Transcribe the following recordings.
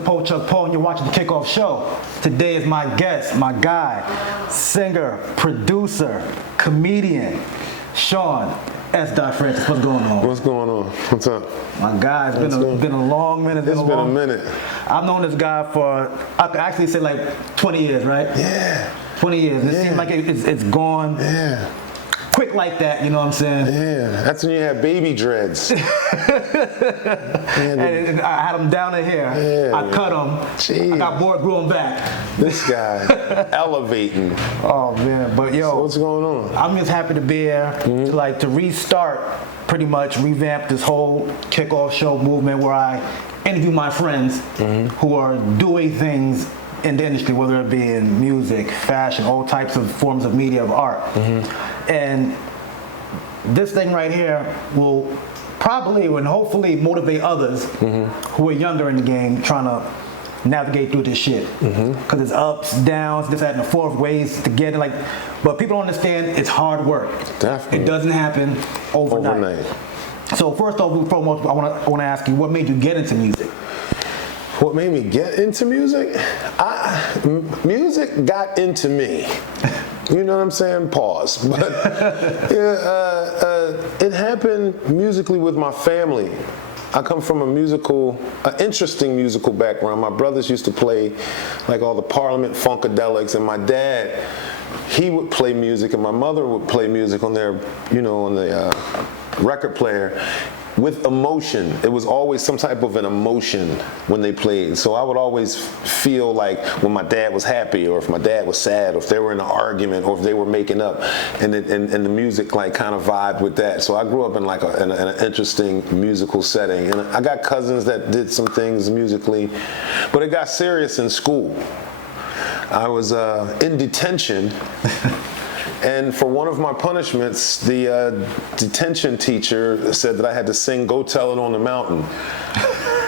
Mr. Poe Chuck Poe, and you're watching the Kickoff Show. Today is my guest, my guy, singer, producer, comedian, Sean S.Dot Francis. What's going on? What's going on? What's up? My guy, it's been a long minute. It's been a minute. I've known this guy for, I could actually say like 20 years, right? Yeah. 20 years. It seems like it's gone. Yeah. Quick like that, you know what I'm saying? Yeah, that's when you had baby dreads. And I had them down in here. Yeah, I cut them. Jeez. I got bored, grew them back. This guy, elevating. Oh man, but yo, So what's going on? I'm just happy to be here to restart, pretty much revamp this whole Kickoff Show movement where I interview my friends who are doing things in the industry, whether it be in music, fashion, all types of forms of media, of art. And this thing right here will probably and hopefully motivate others who are younger in the game trying to navigate through this shit. Because it's ups, downs, this, that, and the fourth, ways to get it. But people don't understand it's hard work. Definitely. It doesn't happen overnight. So first off, foremost, I want to ask you, what made you get into music? What made me get into music? Music got into me. You know what I'm saying? Pause. But it happened musically with my family. I come from an interesting musical background. My brothers used to play like all the Parliament Funkadelics, and my dad, he would play music, and my mother would play music on their, on the record player. With emotion. It was always some type of an emotion when they played. So I would always feel like when my dad was happy, or if my dad was sad, or if they were in an argument, or if they were making up, and the music like kind of vibed with that. So I grew up in like an interesting musical setting, and I got cousins that did some things musically, but it got serious in school. I was in detention. And for one of my punishments, the detention teacher said that I had to sing "Go Tell It on the Mountain."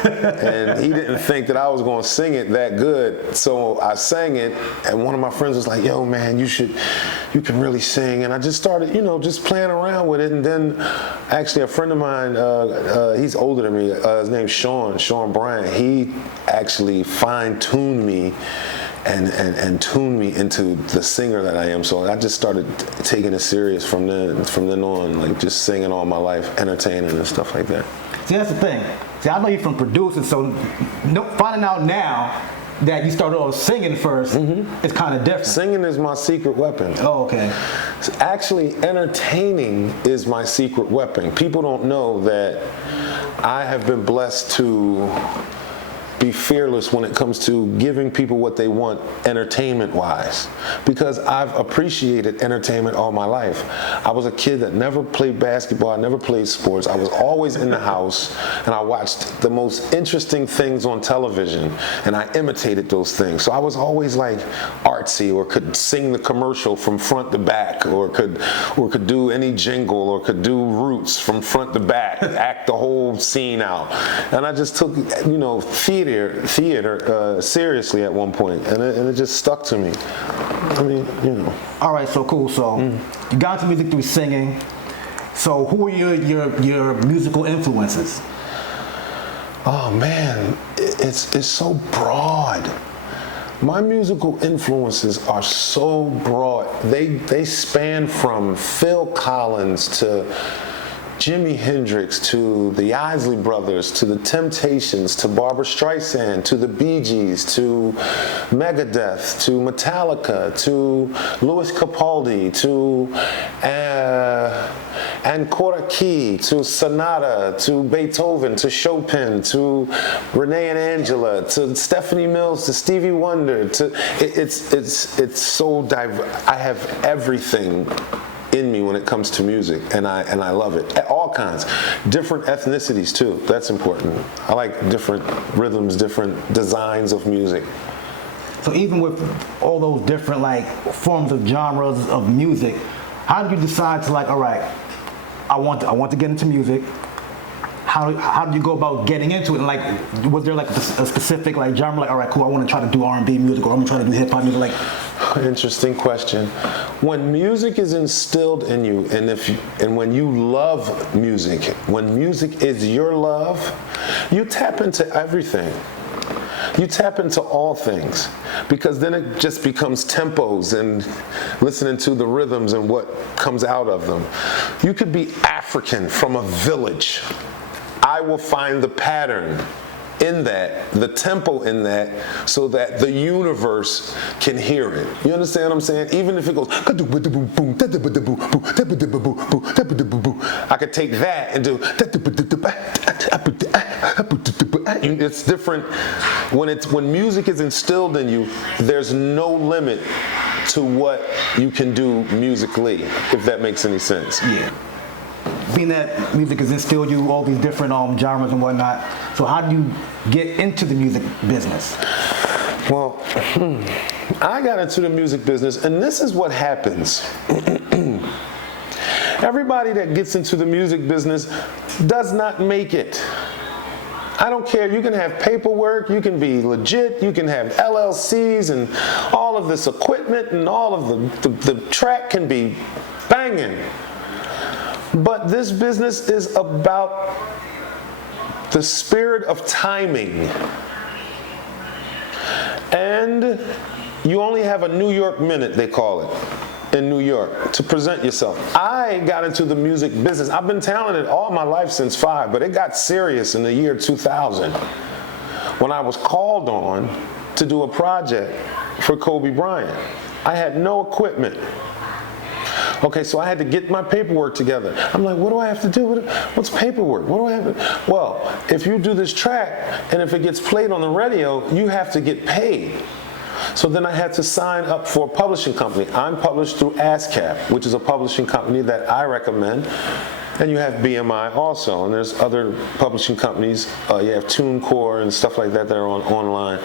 And he didn't think that I was going to sing it that good. So I sang it, and one of my friends was like, "Yo, man, you can really sing." And I just started, just playing around with it. And then actually a friend of mine, he's older than me, his name's Sean Bryant, he actually fine-tuned me and tuned me into the singer that I am. So I just started taking it serious from then on, like just singing all my life, entertaining and stuff like that. See, that's the thing. See, I know you from producing, so finding out now that you started off singing first is kind of different. Singing is my secret weapon. Oh, okay. Actually, entertaining is my secret weapon. People don't know that I have been blessed to be fearless when it comes to giving people what they want entertainment-wise, because I've appreciated entertainment all my life. I was a kid that never played basketball, I never played sports. I was always in the house, and I watched the most interesting things on television, and I imitated those things. So I was always like artsy, or could sing the commercial from front to back, or could do any jingle, or could do Roots from front to back, act the whole scene out. And I just took, theater seriously at one point, and it just stuck to me. I mean, All right, so cool. So you got into music through singing. So who are your musical influences? Oh man, it's so broad. My musical influences are so broad. They span from Phil Collins to Jimi Hendrix, to the Isley Brothers, to the Temptations, to Barbra Streisand, to the Bee Gees, to Megadeth, to Metallica, to Louis Capaldi, to Ancora Key, to Sonata, to Beethoven, to Chopin, to Renee and Angela, to Stephanie Mills, to Stevie Wonder. It's so diverse. I have everything in me when it comes to music, and I love it. All kinds, different ethnicities too. That's important. I like different rhythms, different designs of music. So even with all those different forms of genres of music, how did you decide to all right, I want to get into music? How did you go about getting into it? And was there a specific genre? All right, cool, I want to try to do R&B music, or I'm going to try to do hip hop music? Interesting question. When music is instilled in you, and when you love music, when music is your love, you tap into everything. you tap into all things, because then it just becomes tempos and listening to the rhythms and what comes out of them. You could be African from a village. I will find the pattern in that, the tempo in that, so that the universe can hear it. You understand what I'm saying? Even if it goes, I could take that and do, it's different. When music is instilled in you, there's no limit to what you can do musically, if that makes any sense. Yeah. Being that music has instilled you all these different genres and whatnot, so how do you get into the music business? Well, I got into the music business, and this is what happens. Everybody that gets into the music business does not make it. I don't care, you can have paperwork, you can be legit, you can have LLCs and all of this equipment, and all of the track can be banging. But this business is about the spirit of timing. And you only have a New York minute, they call it, in New York, to present yourself. I got into the music business. I've been talented all my life since 5, but it got serious in the year 2000 when I was called on to do a project for Kobe Bryant. I had no equipment. Okay, so I had to get my paperwork together. I'm like, what do I have to do? What's paperwork? What do I have to? Well, if you do this track and if it gets played on the radio, you have to get paid. So then I had to sign up for a publishing company. I'm published through Cashapp, which is a publishing company that I recommend. And you have BMI also, and there's other publishing companies. You have TuneCore and stuff like that that are online.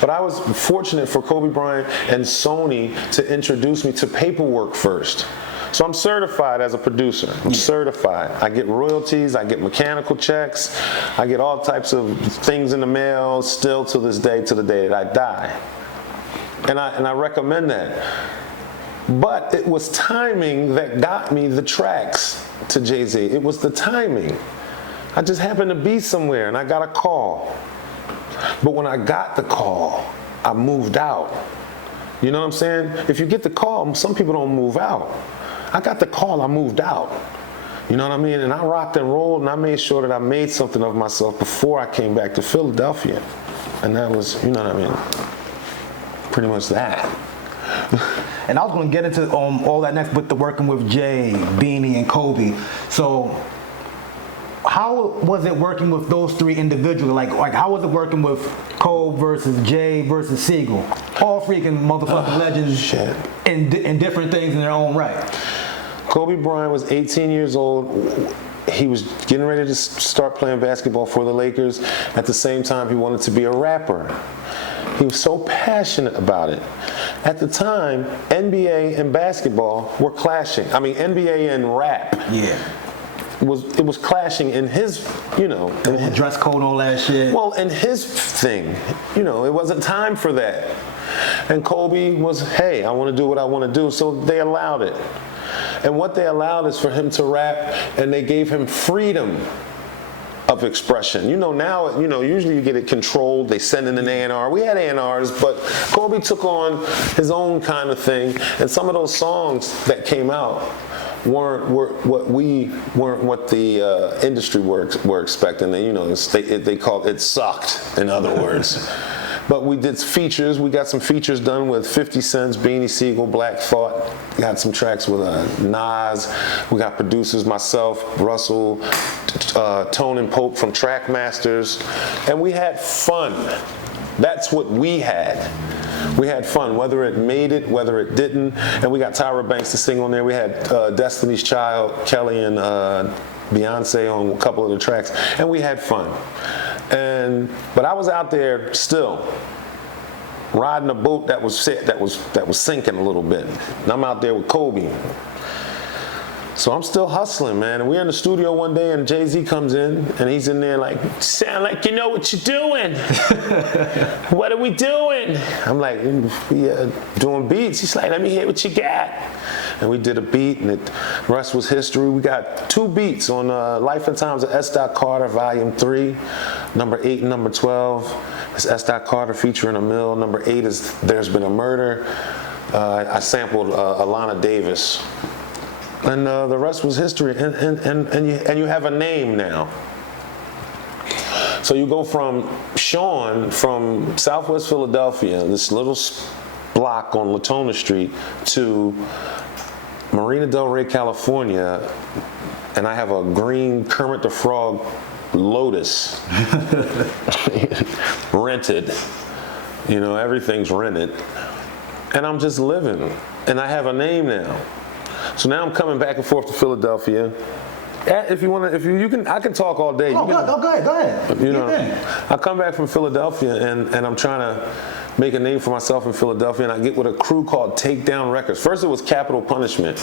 But I was fortunate for Kobe Bryant and Sony to introduce me to paperwork first. So I'm certified as a producer. I'm certified. I get royalties, I get mechanical checks, I get all types of things in the mail still to this day, to the day that I die. And I recommend that. But it was timing that got me the tracks to Jay-Z. It was the timing. I just happened to be somewhere and I got a call. But when I got the call, I moved out. You know what I'm saying? If you get the call, some people don't move out. I got the call, I moved out. You know what I mean? And I rocked and rolled, and I made sure that I made something of myself before I came back to Philadelphia. And that was, you know what I mean? Pretty much that. And I was going to get into all that next with the working with Jay, Beanie, and Kobe. So how was it working with those three individually? Like how was it working with Cole versus Jay versus Siegel? All freaking motherfucking legends in different things in their own right. Kobe Bryant was 18 years old. He was getting ready to start playing basketball for the Lakers. At the same time, he wanted to be a rapper. He was so passionate about it. At the time, NBA and basketball were clashing. I mean, NBA and rap. Yeah. It was clashing in his, dress code, all that shit. Well, in his thing, it wasn't time for that. And Kobe was, hey, I want to do what I want to do, so they allowed it. And what they allowed is for him to rap, and they gave him freedom of expression. Now, usually you get it controlled. They send in an A&R. We had A&Rs, but Kobe took on his own kind of thing, and some of those songs that came out weren't what the industry were expecting. They called it sucked, in other words. But we did features. We got some features done with 50 Cent, Beanie Siegel, Black Thought. Got some tracks with Nas. We got producers, myself, Russell, Tone and Pope from Trackmasters. And we had fun. That's what we had. We had fun, whether it made it, whether it didn't. And we got Tyra Banks to sing on there. We had Destiny's Child, Kelly, and Beyonce on a couple of the tracks. And we had fun. But I was out there still riding a boat that was sinking a little bit. And I'm out there with Kobe. So I'm still hustling, man. And we're in the studio one day, and Jay-Z comes in, and he's in there like, sound like you know what you're doing. What are we doing? I'm like, we doing beats. He's like, let me hear what you got. And we did a beat, and the rest was history. We got 2 beats on Life and Times of S.Dot Carter, Volume 3, number 8 and number 12. It's S.Dot Carter featuring a mill. Number 8 is There's Been a Murder. I sampled Alana Davis. And the rest was history. And you have a name now. So you go from Sean from Southwest Philadelphia, this little block on Latona Street, to Marina Del Rey, California, and I have a green Kermit the Frog Lotus rented. You know, everything's rented. And I'm just living. And I have a name now. So now I'm coming back and forth to Philadelphia. If you want to, you can, I can talk all day. Go ahead. You know, I come back from Philadelphia and I'm trying to make a name for myself in Philadelphia, and I get with a crew called Takedown Records. First it was Capital Punishment.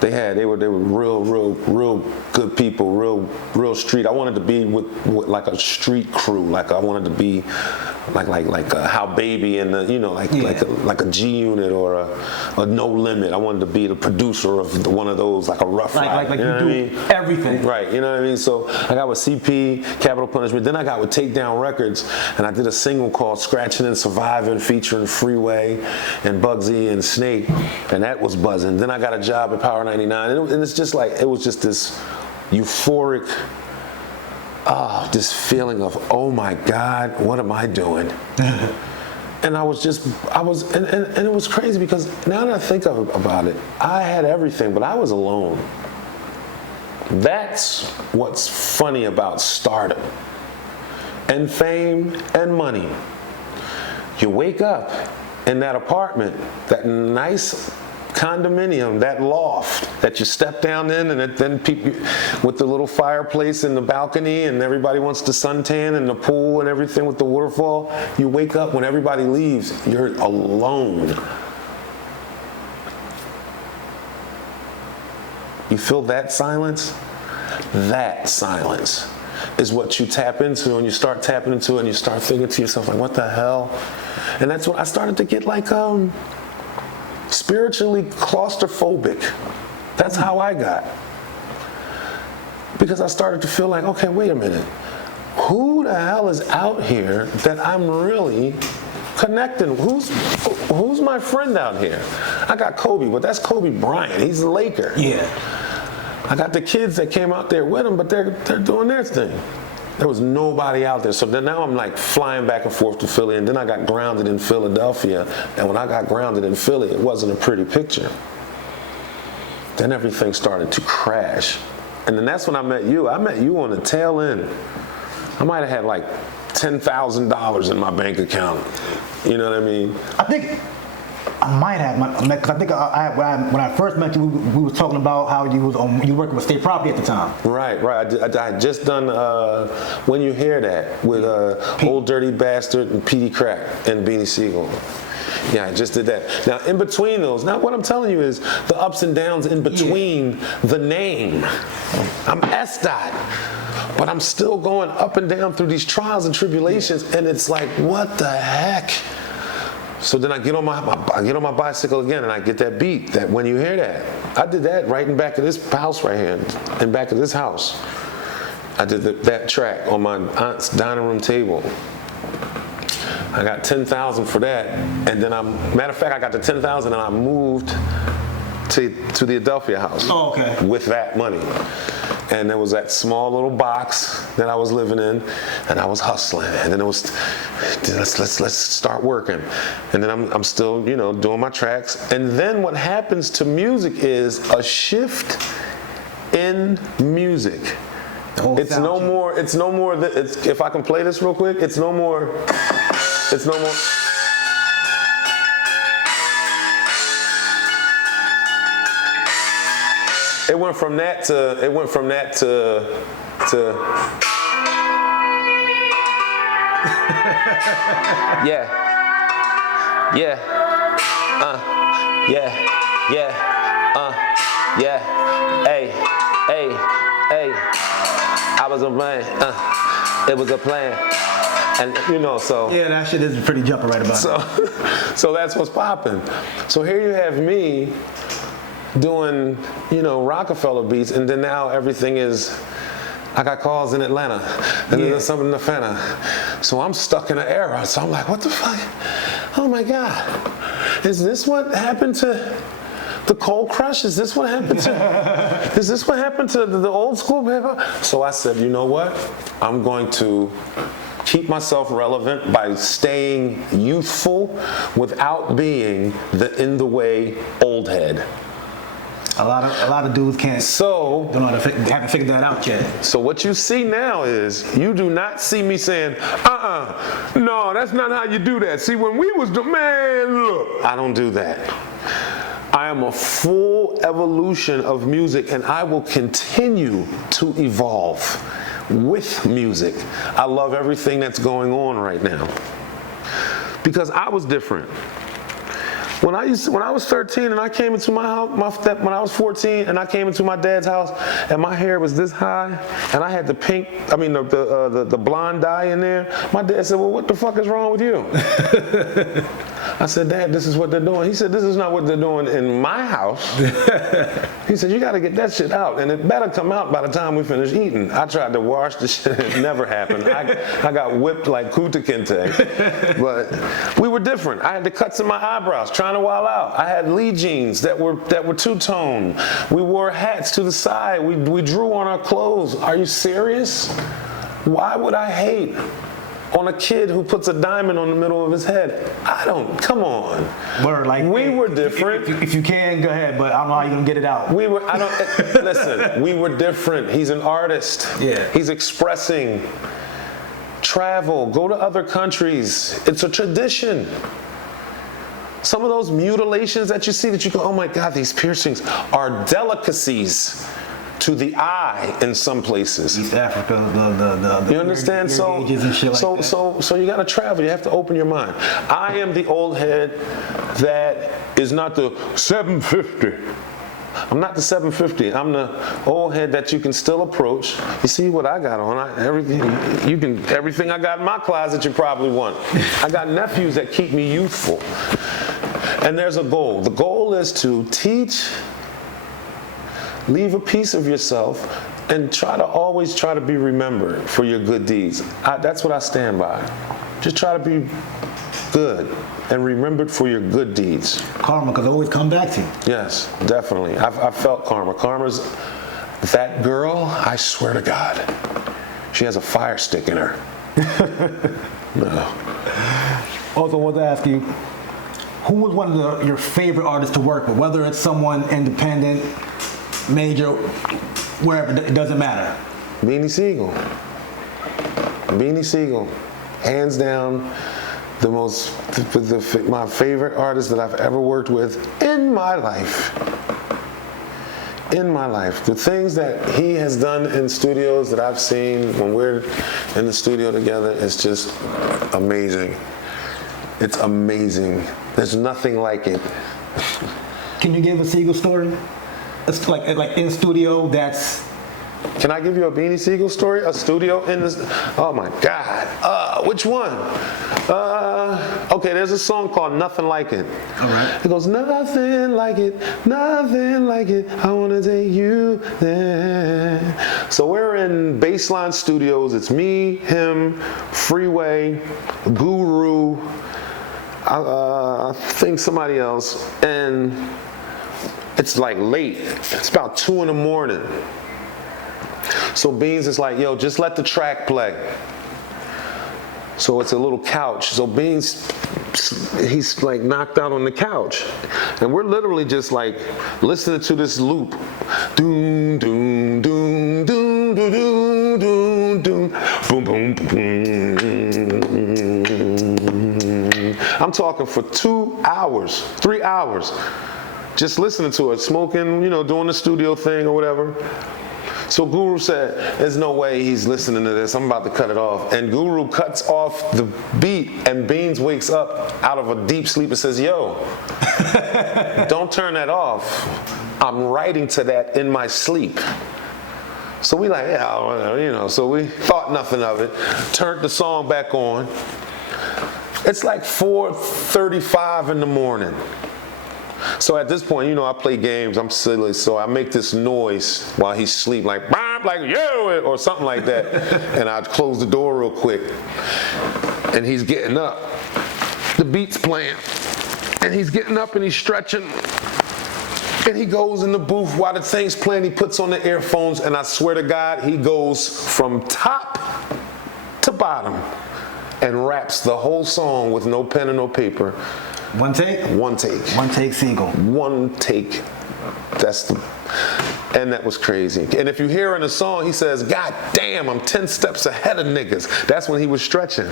They were real good people, real street. I wanted to be with like a street crew. Like I wanted to be like How Baby and like a G Unit or a No Limit. I wanted to be the producer of one of those, like a Rough Rider. Like you do everything. Right, you know what I mean? So I got with CP, Capital Punishment. Then I got with Takedown Records, and I did a single called Scratching and Surviving featuring Freeway and Bugsy and Snake, and that was buzzing. Then I got a job at Power 99, and it's just like, it was just this euphoric, this feeling of, oh my God, what am I doing? And and it was crazy because now that I think about it, I had everything, but I was alone. That's what's funny about stardom and fame and money. You wake up in that apartment, that nice condominium, that loft that you step down in, and then people with the little fireplace in the balcony, and everybody wants to suntan, and the pool and everything with the waterfall. You wake up when everybody leaves, you're alone. You feel that silence? That silence is what you tap into, and you start tapping into it, and you start thinking to yourself, like, what the hell? And that's when I started to get like spiritually claustrophobic. That's how I got. Because I started to feel like, okay, wait a minute. Who the hell is out here that I'm really connecting? Who's my friend out here? I got Kobe, but that's Kobe Bryant. He's a Laker. Yeah. I got the kids that came out there with him, but they're doing their thing. There was nobody out there. So then now I'm like flying back and forth to Philly, and then I got grounded in Philadelphia. And when I got grounded in Philly, it wasn't a pretty picture. Then everything started to crash. And then that's when I met you. I met you on the tail end. I might have had like $10,000 in my bank account. You know what I mean? I think I might have, because I think when I first met you, we was talking about how you was working with State Property at the time. Right. I had just done When You Hear That with Old Dirty Bastard and Petey Crack and Beanie Siegel. Yeah, I just did that. Now, in between those, now what I'm telling you is the ups and downs in between the name. I'm S.Dot, but I'm still going up and down through these trials and tribulations, and it's like, what the heck? So then I get on my bicycle again, and I get that beat, that When You Hear That. I did that right in back of this house right here, in back of this house. I did that track on my aunt's dining room table. I got $10,000 for that, and then matter of fact, I got the $10,000 and I moved to the Adelphia house. Oh, okay. With that money. And there was that small little box that I was living in, and I was hustling. And then it was, let's start working. And then I'm still, doing my tracks. And then what happens to music is a shift in music. It's no more. If I can play this real quick, it's no more. It went from that to yeah, hey, I was a plan, it was a plan, and so. Yeah, that shit is pretty jumping right about now. So that's what's popping. So here you have me doing, Rockefeller beats, and then now everything is I got calls in Atlanta, and then there's something in Atlanta. So I'm stuck in an era. So I'm like, what the fuck? Oh my God. Is this what happened to the Cold Crush? Is this what happened to the old school hip-hop? So I said, you know what? I'm going to keep myself relevant by staying youthful without being the in the way old head. A lot of dudes haven't figured that out yet. So what you see now is, you do not see me saying, no, that's not how you do that. See, when we was the man, look, I don't do that. I am a full evolution of music, and I will continue to evolve with music. I love everything that's going on right now because I was different. When I was 13 and I came into my house, when I was 14 and I came into my dad's house and my hair was this high and I had the blonde dye in there, my dad said, well, what the fuck is wrong with you? I said, Dad, this is what they're doing. He said, this is not what they're doing in my house. He said, you got to get that shit out, and it better come out by the time we finish eating. I tried to wash the shit. It never happened. I got whipped like Kuta Kinte. But we were different. I had the cuts in my eyebrows, trying to wild out. I had Lee jeans that were two-tone. We wore hats to the side. We drew on our clothes. Are you serious? Why would I hate on a kid who puts a diamond on the middle of his head? Come on. We were different. If you can, go ahead, but I don't know how you're gonna get it out. Listen, we were different. He's an artist. Yeah. He's expressing. Travel, go to other countries. It's a tradition. Some of those mutilations that you see that you go, oh my God, these piercings are delicacies to the eye in some places. East Africa, the you understand? So you got to travel. You have to open your mind. I am the old head that is not the 750. I'm not the 750. I'm the old head that you can still approach. You see what I got on? Everything I got in my closet you probably want. I got nephews that keep me youthful. And there's a goal. The goal is to teach. Leave a piece of yourself and always try to be remembered for your good deeds. That's what I stand by. Just try to be good and remembered for your good deeds. Karma could always come back to you. Yes, definitely. I've felt karma. Karma's that girl, I swear to God, she has a fire stick in her. No. Also, I want to ask you, who was one of your favorite artists to work with? Whether it's someone independent, major, wherever, it doesn't matter. Beanie Siegel, hands down, my favorite artist that I've ever worked with in my life. The things that he has done in studios that I've seen when we're in the studio together is just amazing. It's amazing. There's nothing like it. Can you give a Siegel story? It's like in studio that's... Can I give you a Beanie Siegel story? A studio in this... Oh my God. Which one? Okay, there's a song called Nothing Like It. All right. It goes, nothing like it, I wanna take you there. So we're in Baseline Studios. It's me, him, Freeway, Guru, I think somebody else, and it's like late. It's about 2 a.m. So Beans is like, yo, just let the track play. So it's a little couch. So Beans, he's like knocked out on the couch. And we're literally just like listening to this loop. Doom, doom, doom, doom, doom, doom, doom, doom, boom, boom, boom. I'm talking for 2 hours, 3 hours, just listening to it, smoking, doing the studio thing or whatever. So Guru said, there's no way he's listening to this. I'm about to cut it off. And Guru cuts off the beat, and Beans wakes up out of a deep sleep and says, yo, don't turn that off. I'm writing to that in my sleep. So we like, yeah, so we thought nothing of it. Turned the song back on. It's like 4:35 in the morning. So at this point, I play games, I'm silly, so I make this noise while he's asleep, like, bah, rap like yo, or something like that. And I'd close the door real quick. And he's getting up. The beat's playing. And he's getting up and he's stretching. And he goes in the booth while the thing's playing. He puts on the earphones, and I swear to God, he goes from top to bottom and raps the whole song with no pen and no paper. One take? One take. One take single. One take. And that was crazy. And if you hear in the song, he says, God damn, I'm 10 steps ahead of niggas. That's when he was stretching.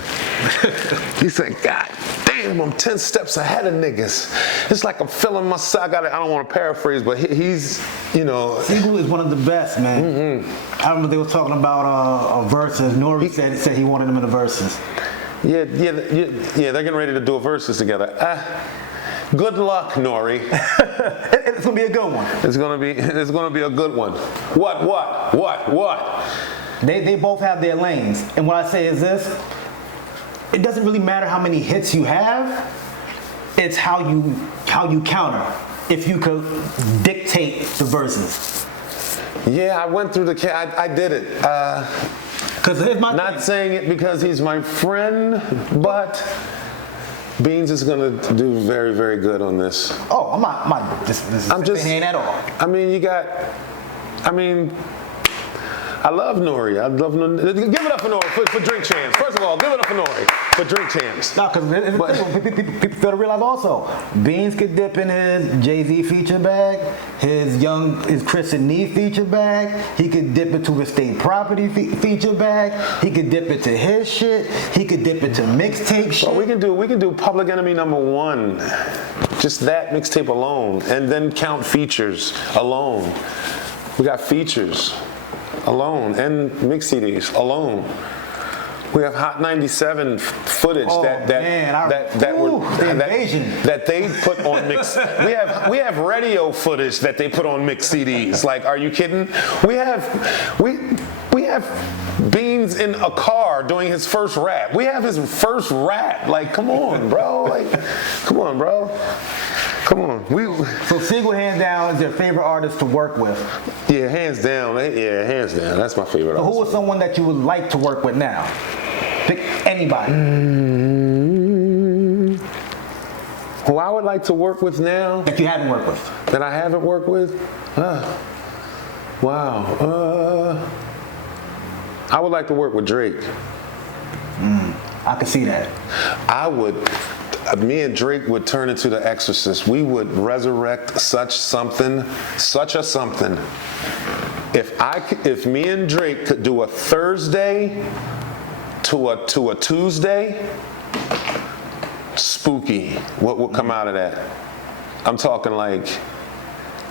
He said, God damn, I'm 10 steps ahead of niggas. It's like I'm feeling myself. I don't want to paraphrase, but he's, you know. Siegel is one of the best, man. Mm-hmm. I remember they were talking about verses. Nori said he wanted them in the verses. Yeah, they're getting ready to do a verses together. Good luck, Nori. It's gonna be a good one. It's gonna be a good one. What? They both have their lanes, and what I say is this: it doesn't really matter how many hits you have. It's how you counter. If you could dictate the verses. Yeah, I went through I did it. Because here's my not thing. saying it because he's my friend, but Beans is gonna do very, very good on this. Oh, I'm just saying at all. I mean, I love Nori. I love Nori. Give it up for Nori for Drink Champs. First of all, give it up for Nori for Drink Champs. No, because people fail to realize also, Beans could dip in his Jay-Z feature bag, his Chris and Nee feature bag. He could dip into his State Property feature bag. He could dip into his shit. He could dip into mixtape shit. Well, we can do Public Enemy #1, just that mixtape alone, and then count features alone. We got features alone and mix CDs alone. We have Hot 97 footage that they put on mix. We have radio footage that they put on mix CDs. Like, are you kidding? We have Beans in a car doing his first rap. We have his first rap. Like, come on, bro. Come on. So Siegel, hands down, is your favorite artist to work with? Yeah, hands down. That's my favorite artist. Who is someone that you would like to work with now? Pick anybody. Who I would like to work with now? That you haven't worked with. That I haven't worked with? Wow. I would like to work with Drake. I can see that. Me and Drake would turn into The Exorcist. We would resurrect such a something. If me and Drake could do a Thursday to a Tuesday, spooky. What would come out of that? I'm talking like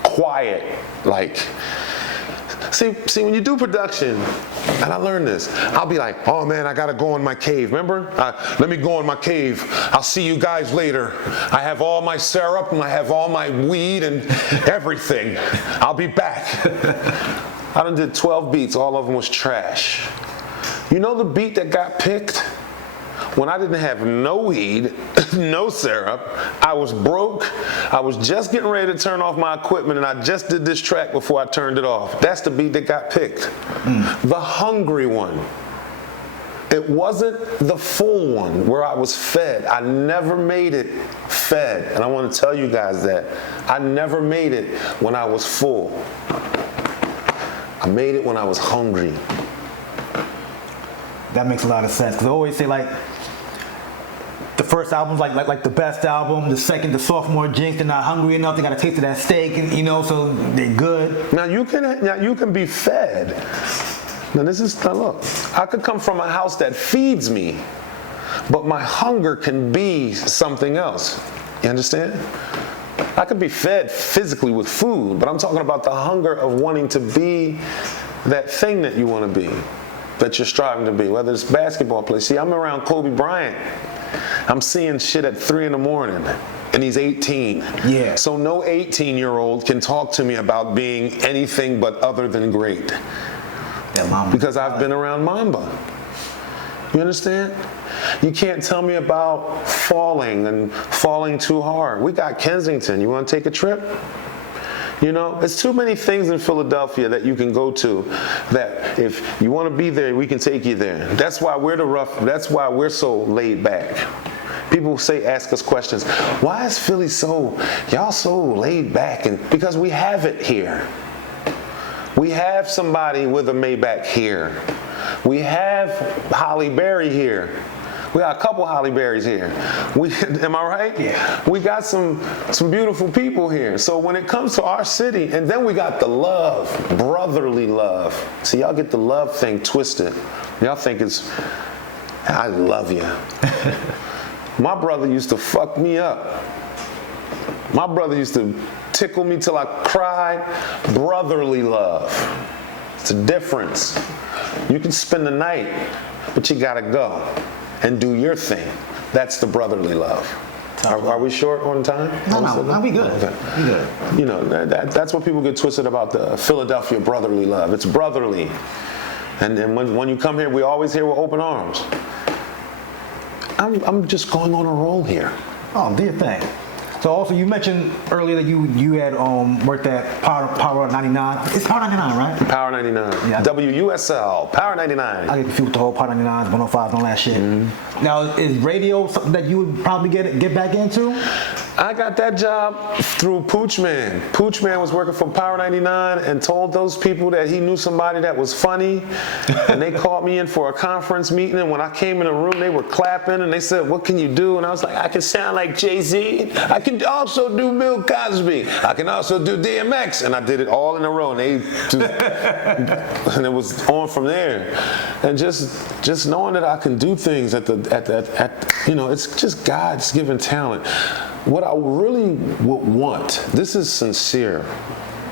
quiet, like. See, when you do production, and I learned this, I'll be like, oh man, I gotta go in my cave. Remember? Let me go in my cave. I'll see you guys later. I have all my syrup and I have all my weed and everything. I'll be back. I done did 12 beats. All of them was trash. You know the beat that got picked? When I didn't have no weed, no syrup, I was broke, I was just getting ready to turn off my equipment, and I just did this track before I turned it off. That's the beat that got picked. The hungry one. It wasn't the full one where I was fed. I never made it fed. And I want to tell you guys that. I never made it when I was full. I made it when I was hungry. That makes a lot of sense. Because I always say, like, the first album's like the best album. The second, the sophomore jinx, they're not hungry enough. They got a taste of that steak, and so they're good. Now you can be fed. Now look. I could come from a house that feeds me, but my hunger can be something else. You understand? I could be fed physically with food, but I'm talking about the hunger of wanting to be that thing that you want to be, that you're striving to be, whether it's basketball play. See, I'm around Kobe Bryant. I'm seeing shit at 3 in the morning, and he's 18. Yeah. So no 18-year-old can talk to me about being anything but other than great. Yeah, Mamba. Because I've been around Mamba. You understand? You can't tell me about falling too hard. We got Kensington. You want to take a trip? You know, it's too many things in Philadelphia that you can go to that if you want to be there, we can take you there. That's why that's why we're so laid back. People ask us questions, why is Philly y'all so laid back? And because we have it here. We have somebody with a Maybach here. We have Holly Berry here. We got a couple Holly Berries here. Am I right? Yeah. We got some beautiful people here. So when it comes to our city, and then we got the love, brotherly love. See, y'all get the love thing twisted. Y'all think it's, I love you. My brother used to fuck me up. My brother used to tickle me till I cried. Brotherly love. It's a difference. You can spend the night, but you gotta go and do your thing. That's the brotherly love. Are we short on time? No, we good. Okay. We good. You know, that's what people get twisted about the Philadelphia brotherly love. It's brotherly. And when you come here, we always here with open arms. I'm just going on a roll here. Oh, do your thing. So also, you mentioned earlier that you had worked at Power 99. It's Power 99, right? Power 99. Yeah. WUSL. Power 99. I get confused with the whole Power 99s, 105s, and all that shit. Mm-hmm. Now, is radio something that you would probably get back into? I got that job through Pooch Man. Pooch Man was working for Power 99 and told those people that he knew somebody that was funny. And they called me in for a conference meeting. And when I came in the room, they were clapping and they said, "What can you do?" And I was like, "I can sound like Jay-Z. I can also do Bill Cosby. I can also do DMX." And I did it all in a row. And and it was on from there. And just knowing that I can do things you know, it's just God's given talent. What I really would want, this is sincere,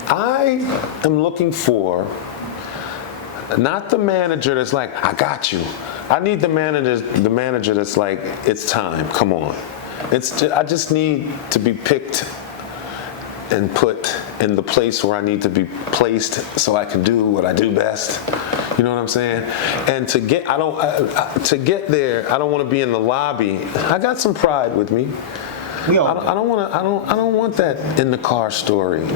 I am looking for not the manager that's like, "I got you." I need the manager that's like, "It's time, come on." I just need to be picked and put in the place where I need to be placed so I can do what I do best. You know what I'm saying? And to get there, I don't want to be in the lobby. I got some pride with me. I don't want that in the car story.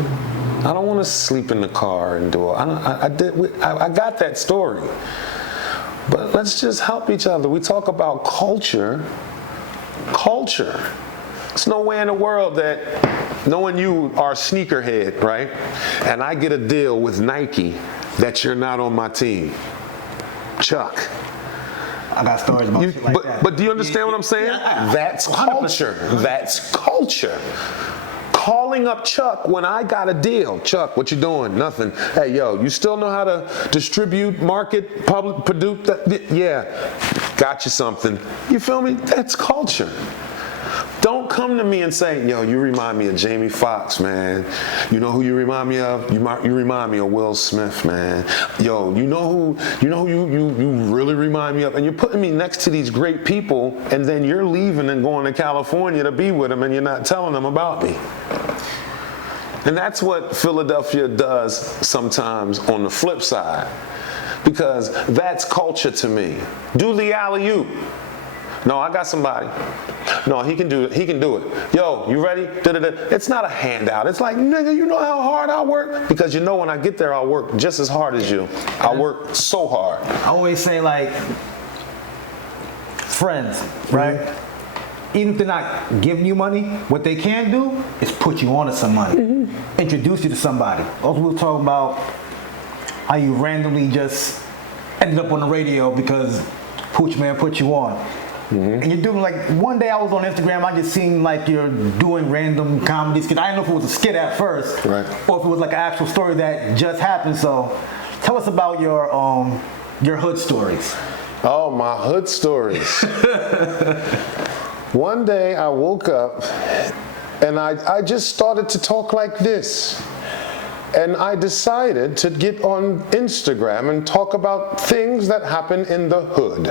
I don't want to sleep in the car and do it. I got that story. But let's just help each other. We talk about culture. There's no way in the world that, knowing you are a sneakerhead, right? And I get a deal with Nike that you're not on my team. Chuck. I got stories about shit like that. But do you understand what I'm saying? Yeah, That's culture. That's culture. Calling up Chuck when I got a deal. "Chuck, what you doing?" "Nothing." "Hey, yo, you still know how to distribute, market, public, produce?" "Yeah, got you something." You feel me? That's culture. Don't come to me and say, "Yo, you remind me of Jamie Foxx, man. You know who you remind me of? You remind me of Will Smith, man. Yo, you know who you really remind me of?" And you're putting me next to these great people, and then you're leaving and going to California to be with them, and you're not telling them about me. And that's what Philadelphia does sometimes on the flip side, because that's culture to me. Do the alley-oop. "No, I got somebody." "No, he can do it. He can do it." "Yo, you ready?" Da-da-da. It's not a handout. It's like, "Nigga, you know how hard I work?" Because you know when I get there, I'll work just as hard as you. I'll work so hard. I always say, like, friends, right? Even if they're not giving you money, what they can do is put you on to somebody. Introduce you to somebody. Also, we were talking about how you randomly just ended up on the radio because Pooch Man put you on. And you're doing, like, one day I was on Instagram, I just seen like you're doing random comedy skits. I didn't know if it was a skit at first, right, or if it was like an actual story that just happened. So tell us about your hood stories. Oh, my hood stories. One day I woke up and I just started to talk like this. And I decided to get on Instagram and talk about things that happen in the hood.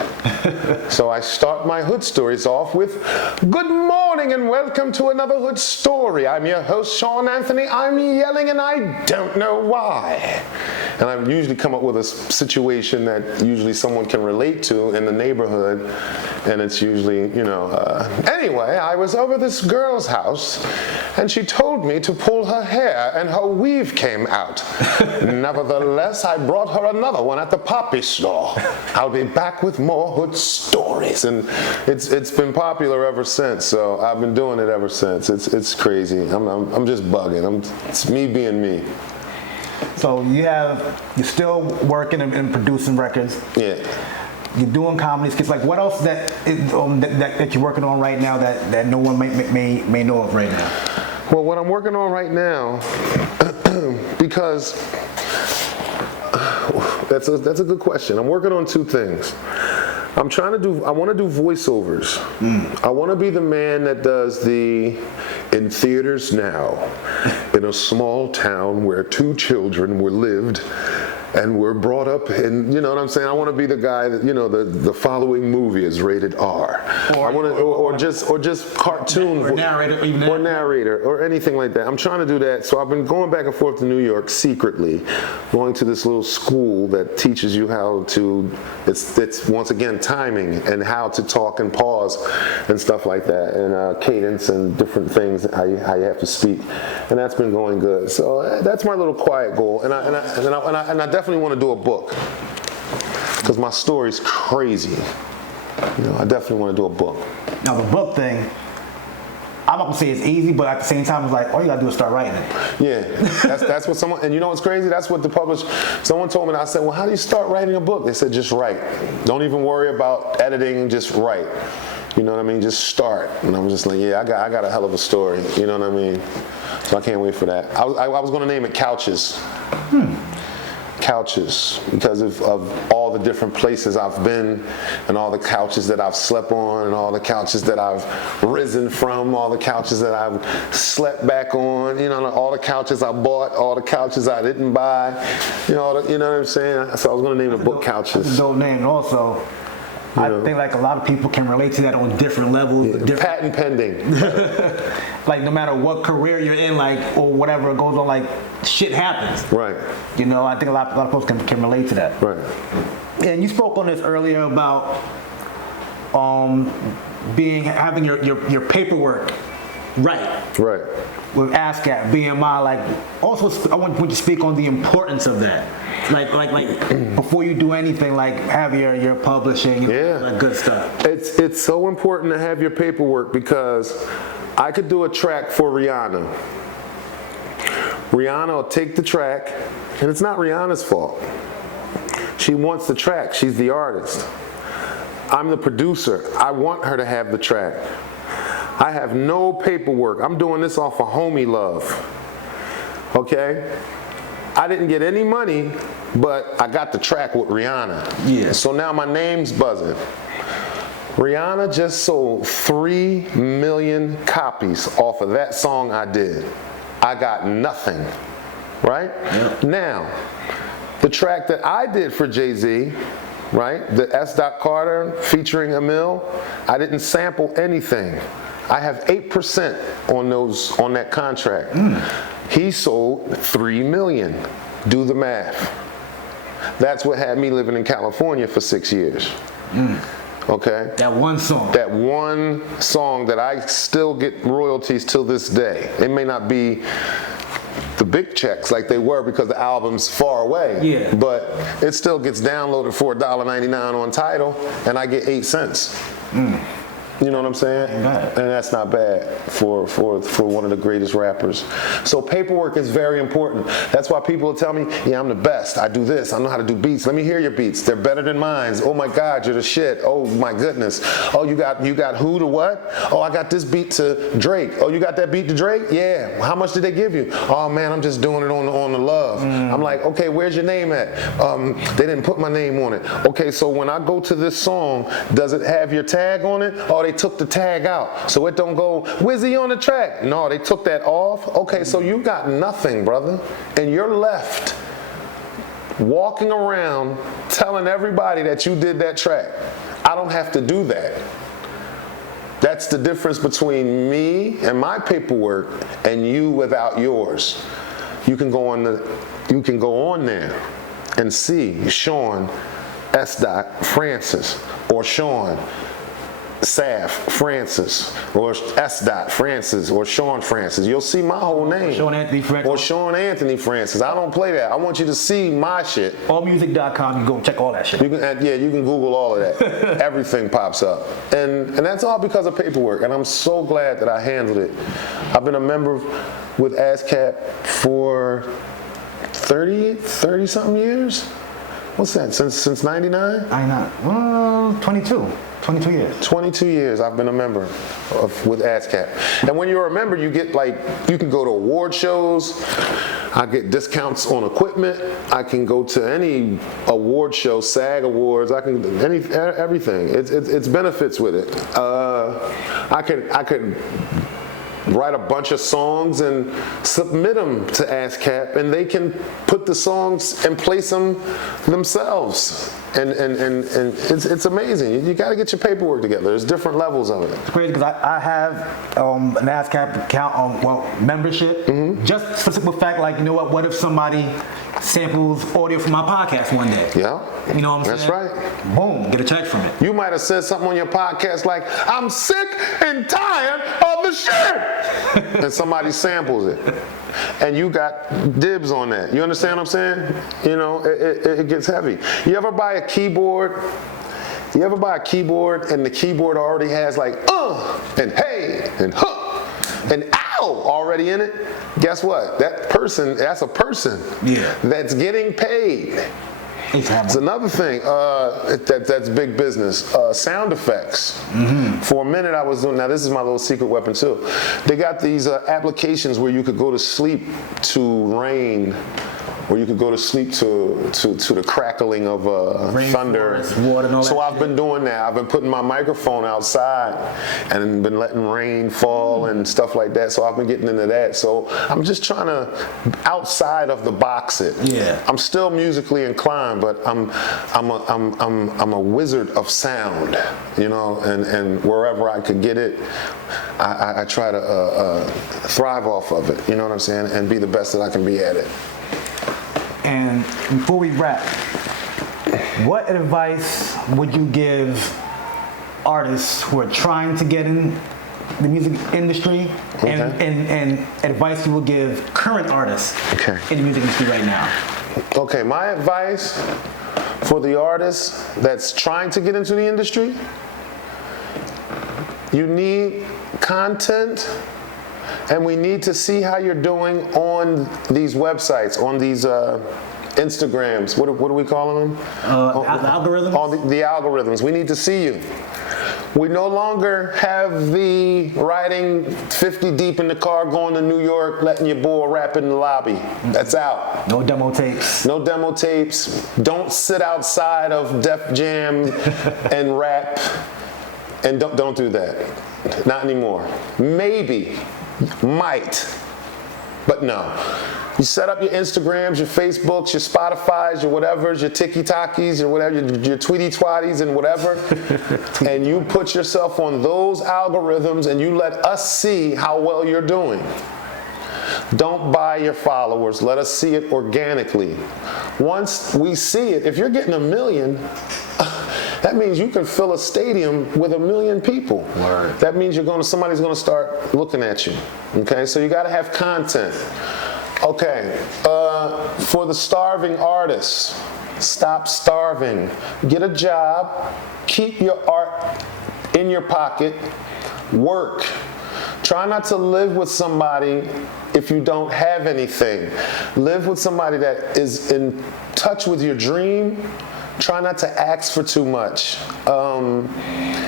So I start my hood stories off with, "Good morning and welcome to another hood story. I'm your host, Sean Anthony. I'm yelling and I don't know why." and I usually come up with a situation that usually someone can relate to in the neighborhood, and it's usually, anyway, I was over this girl's house, and she told me to pull her hair, and her weave came out. Nevertheless, I brought her another one at the poppy store. I'll be back with more hood stories, and it's been popular ever since. So I've been doing it ever since. It's crazy. I'm just bugging. It's me being me. So you're still working and producing records. Yeah. You're doing comedy skits. Like, what else that you're working on right now that no one may know of right now? Well, what I'm working on right now, because that's a good question. I'm working on two things. I want to do voiceovers. I want to be the man that does in theaters now, in a small town where two children lived and were brought up in, you know what I'm saying? I want to be the guy that, the following movie is rated R. Or just cartoon. Or narrator. Or narrator, or anything like that. I'm trying to do that. So I've been going back and forth to New York secretly, going to this little school that teaches you how to, it's once again timing and how to talk and pause and stuff like that, and cadence and different things, how you have to speak. And that's been going good. So that's my little quiet goal. And I definitely want to do a book, because my story's crazy. I definitely want to do a book. Now the book thing, I'm not gonna say it's easy, but at the same time, it's like all you gotta do is start writing it. Yeah, that's what someone, and you know what's crazy? That's what someone told me, and I said, well, how do you start writing a book? They said, just write. Don't even worry about editing, just write. You know what I mean? Just start. And I'm just like, yeah, I got a hell of a story. You know what I mean? So I can't wait for that. I was gonna name it Couches. Couches, because of all the different places I've been, and all the couches that I've slept on, and all the couches that I've risen from, all the couches that I've slept back on, all the couches I bought, all the couches I didn't buy, you know what I'm saying? So I was going to name the book Couches. That's a dope name. Also, I think like a lot of people can relate to that on different levels. Yeah, patent pending. Like no matter what career you're in, like, or whatever goes on, like shit happens. Right. I think a lot of folks can relate to that. Right. And you spoke on this earlier about having your paperwork right. Right. With ASCAP, BMI, like, also I want you to speak on the importance of that. Like before you do anything, like have your publishing, all that good stuff. It's so important to have your paperwork, because I could do a track for Rihanna. Rihanna will take the track, and it's not Rihanna's fault. She wants the track. She's the artist. I'm the producer. I want her to have the track. I have no paperwork. I'm doing this off of homie love. Okay? I didn't get any money, but I got the track with Rihanna. Yeah. So now my name's buzzing. Rihanna just sold 3 million copies off of that song I did. I got nothing, right? Yep. Now, the track that I did for Jay-Z, right? The S.Dot Carter featuring Emil, I didn't sample anything. I have 8% on that contract. He sold 3 million. Do the math. That's what had me living in California for 6 years. Okay? That one song. That one song that I still get royalties till this day. It may not be the big checks like they were because the album's far away. Yeah. But it still gets downloaded for $1.99 on Tidal, and I get 8 cents. You know what I'm saying? And that's not bad for one of the greatest rappers. So paperwork is very important. That's why people will tell me, yeah, I'm the best. I do this. I know how to do beats. Let me hear your beats. They're better than mine. Oh my God, you're the shit. Oh my goodness. Oh, you got who to what? Oh, I got this beat to Drake. Oh, you got that beat to Drake? Yeah. How much did they give you? Oh man, I'm just doing it on the love. I'm like, okay, where's your name at? They didn't put my name on it. Okay, so when I go to this song, does it have your tag on it? Oh, they took the tag out, so it don't go Wizzy on the track. No, they took that off. Okay, so you got nothing, brother, and you're left walking around telling everybody that you did that track. I don't have to do that. That's the difference between me and my paperwork and you without yours. You can go on there and see Sean S.Dot Francis, or Sean Saf Francis, or S.Dot Francis, or Sean Francis. You'll see my whole name. Sean Anthony Francis. Or Sean Anthony Francis. I don't play that. I want you to see my shit. Allmusic.com, you go check all that shit. You can, you can Google all of that. Everything pops up. And that's all because of paperwork. And I'm so glad that I handled it. I've been a member with ASCAP for 30 something years? What's that, since 99? I know. Well, 22 years. 22 years I've been a member with ASCAP. And when you're a member, you get you can go to award shows. I get discounts on equipment. I can go to any award show, SAG awards. I can everything. It's benefits with it. I could write a bunch of songs and submit them to ASCAP, and they can put the songs and place them themselves. And it's amazing. You got to get your paperwork together. There's different levels of it. It's crazy because I have an ASCAP account, membership, just for the simple fact, like, you know what if somebody samples audio from my podcast one day? Yeah. You know what I'm saying? That's right. Boom, get a check from it. You might have said something on your podcast like, I'm sick and tired of the shit. And somebody samples it. And you got dibs on that. You understand what I'm saying? You know, it gets heavy. You ever buy a keyboard? You ever buy a keyboard and the keyboard already has like, and hey, and huh, and ow already in it? Guess what? That's a person that's getting paid. It's another thing that's big business. Sound effects. For a minute I was doing, now this is my little secret weapon too. They got these applications where you could go to sleep to rain, or you could go to sleep to the crackling of thunder. Water, and all so that I've shit. been doing that. I've been putting my microphone outside and been letting rain fall and stuff like that. So I've been getting into that. So I'm just trying to outside of the box it. Yeah. I'm still musically inclined, but I'm a wizard of sound, you know, and wherever I could get it, I try to thrive off of it. You know what I'm saying? And be the best that I can be at it. And before we wrap, what advice would you give artists who are trying to get in the music industry, and advice you will give current artists in the music industry right now? Okay, my advice for the artist that's trying to get into the industry, you need content, and we need to see how you're doing on these websites, on these Instagrams. What are we calling them? The algorithms? All the algorithms. We need to see you. We no longer have the riding 50 deep in the car going to New York, letting your boy rap in the lobby. That's out. No demo tapes. No demo tapes. Don't sit outside of Def Jam and rap. And don't do that. Not anymore. Maybe. Might. But no. You set up your Instagrams, your Facebooks, your Spotifys, your whatevers, your TikTokies, your whatever, your Tweety Twatties and whatever, and you put yourself on those algorithms and you let us see how well you're doing. Don't buy your followers. Let us see it organically. Once we see it, if you're getting 1 million, that means you can fill a stadium with 1 million people. Right. That means somebody's gonna start looking at you. Okay, so you gotta have content. Okay, for the starving artists, stop starving. Get a job, keep your art in your pocket, work. Try not to live with somebody if you don't have anything. Live with somebody that is in touch with your dream. Try not to ask for too much.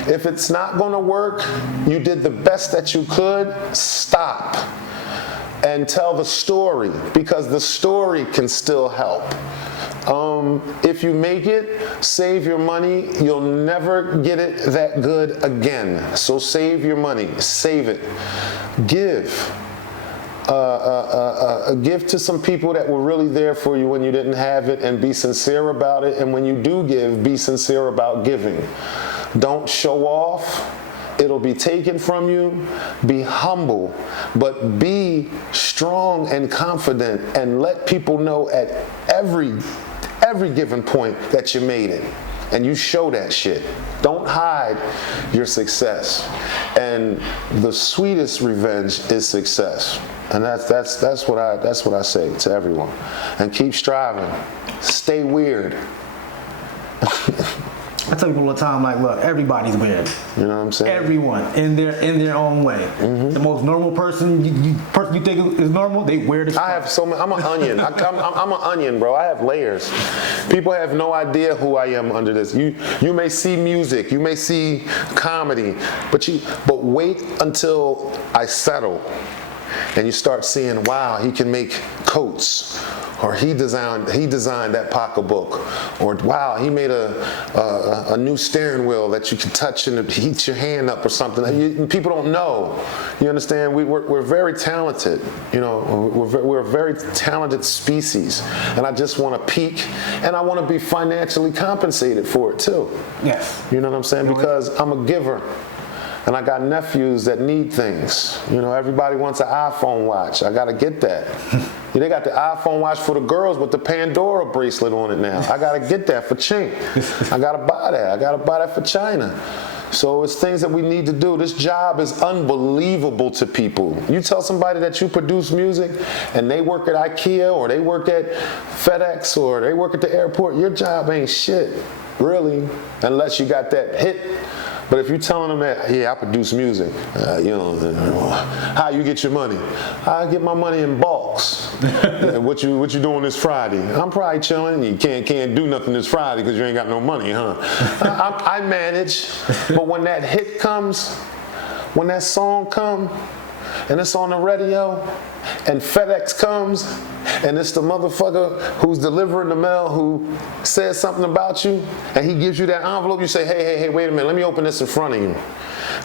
If it's not gonna work, you did the best that you could, stop. And tell the story, because the story can still help. If you make it, save your money. You'll never get it that good again. So save your money, save it. Give. Give to some people that were really there for you when you didn't have it, and be sincere about it. And when you do give, be sincere about giving. Don't show off. It'll be taken from you. Be humble, but be strong and confident, and let people know at every every given point that you made it. And you show that shit. Don't hide your success. And the sweetest revenge is success. And that's what I say to everyone. And keep striving. Stay weird. I tell people all the time, like, look, everybody's weird. You know what I'm saying? Everyone in their own way. The most normal person you think is normal, they weird as fuck. I have so many. I'm an onion. I'm an onion, bro. I have layers. People have no idea who I am under this. You may see music, you may see comedy, but wait until I settle, and you start seeing, wow, he can make coats. Or he designed that pocketbook, or wow, he made a new steering wheel that you can touch and it heats your hand up or something. People don't know. You understand? We're very talented. You know, we're a very talented species, and I just want to peak, and I want to be financially compensated for it too. Yes. You know what I'm saying? Because I'm a giver. And I got nephews that need things. You know, everybody wants an iPhone watch. I gotta get that. They got the iPhone watch for the girls with the Pandora bracelet on it now. I gotta get that for Chink. I gotta buy that. I gotta buy that for China. So it's things that we need to do. This job is unbelievable to people. You tell somebody that you produce music and they work at IKEA or they work at FedEx or they work at the airport, your job ain't shit, really, unless you got that hit. But if you're telling them that, yeah, I produce music, you know, how you get your money? I get my money in bulks. What you doing this Friday? I'm probably chilling. You can't do nothing this Friday because you ain't got no money, huh? I manage, but when that hit comes, when that song comes, and it's on the radio, and FedEx comes, and it's the motherfucker who's delivering the mail who says something about you, and he gives you that envelope, you say, hey, wait a minute, let me open this in front of you.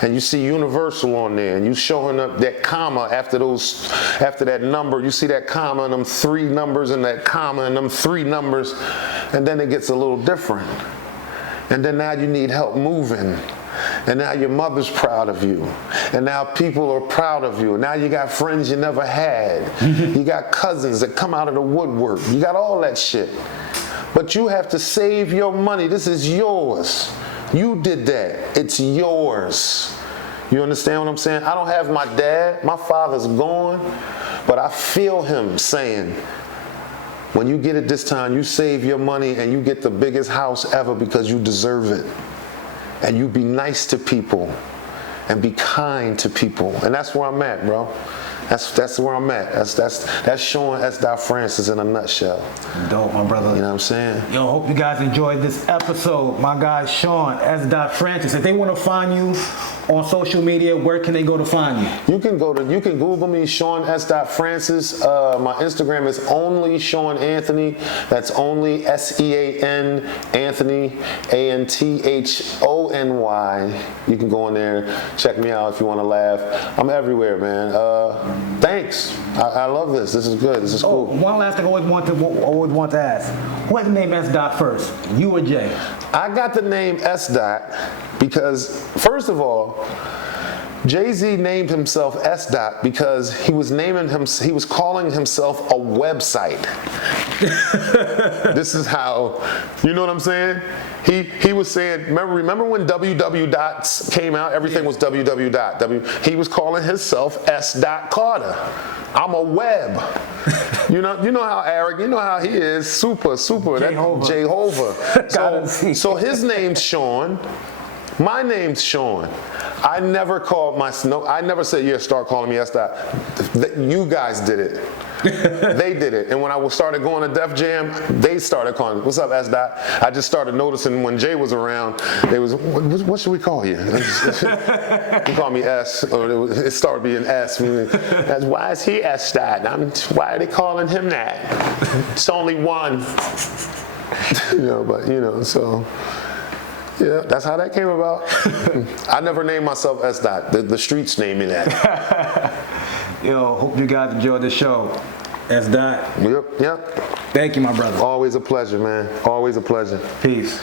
And you see Universal on there, and you showing up that comma after that number, you see that comma and them 3 numbers and that comma and them 3 numbers, and then it gets a little different. And then now you need help moving. And now your mother's proud of you. And now people are proud of you. And now you got friends you never had. You got cousins that come out of the woodwork. You got all that shit. But you have to save your money. This is yours. You did that. It's yours. You understand what I'm saying? I don't have my dad. My father's gone. But I feel him saying, when you get it this time, you save your money and you get the biggest house ever because you deserve it. And you be nice to people and be kind to people. And that's where I'm at, bro. That's where I'm at. That's showing S.Dot Francis in a nutshell. Dope, my brother. You know what I'm saying? Yo, hope you guys enjoyed this episode. My guy Sean, S.Dot Francis. If they want to find you on social media, where can they go to find you? You can Google me, Sean S.Dot Francis. My Instagram is only Sean Anthony. That's only SEAN Anthony, ANTHONY. You can go in there, check me out if you want to laugh. I'm everywhere, man. Thanks. I love this. This is good. This is cool. One last thing I always want to ask. Who had the name S.Dot first, you or Jay? I got the name S.Dot because, first of all, Jay-Z named himself S.Dot because he was calling himself a website. This is how, you know what I'm saying? He was saying, remember when www dots came out? Everything was www dot. He was calling himself S.Dot Carter. I'm a web. You know how arrogant, you know how he is. Super. Jehovah. So his name's Sean. My name's Sean. I never said, yeah, start calling me S.Dot. You guys did it. They did it. And when I started going to Def Jam, they started calling me, what's up, S.Dot? I just started noticing when Jay was around, they was, what should we call you? You call me S, or it started being S. Why is he S.Dot? Why are they calling him that? It's only one. So... yeah, that's how that came about. I never named myself S.Dot. The streets named me that. Yo, hope you guys enjoyed the show. S.Dot. Yep. Thank you, my brother. Always a pleasure, man. Always a pleasure. Peace.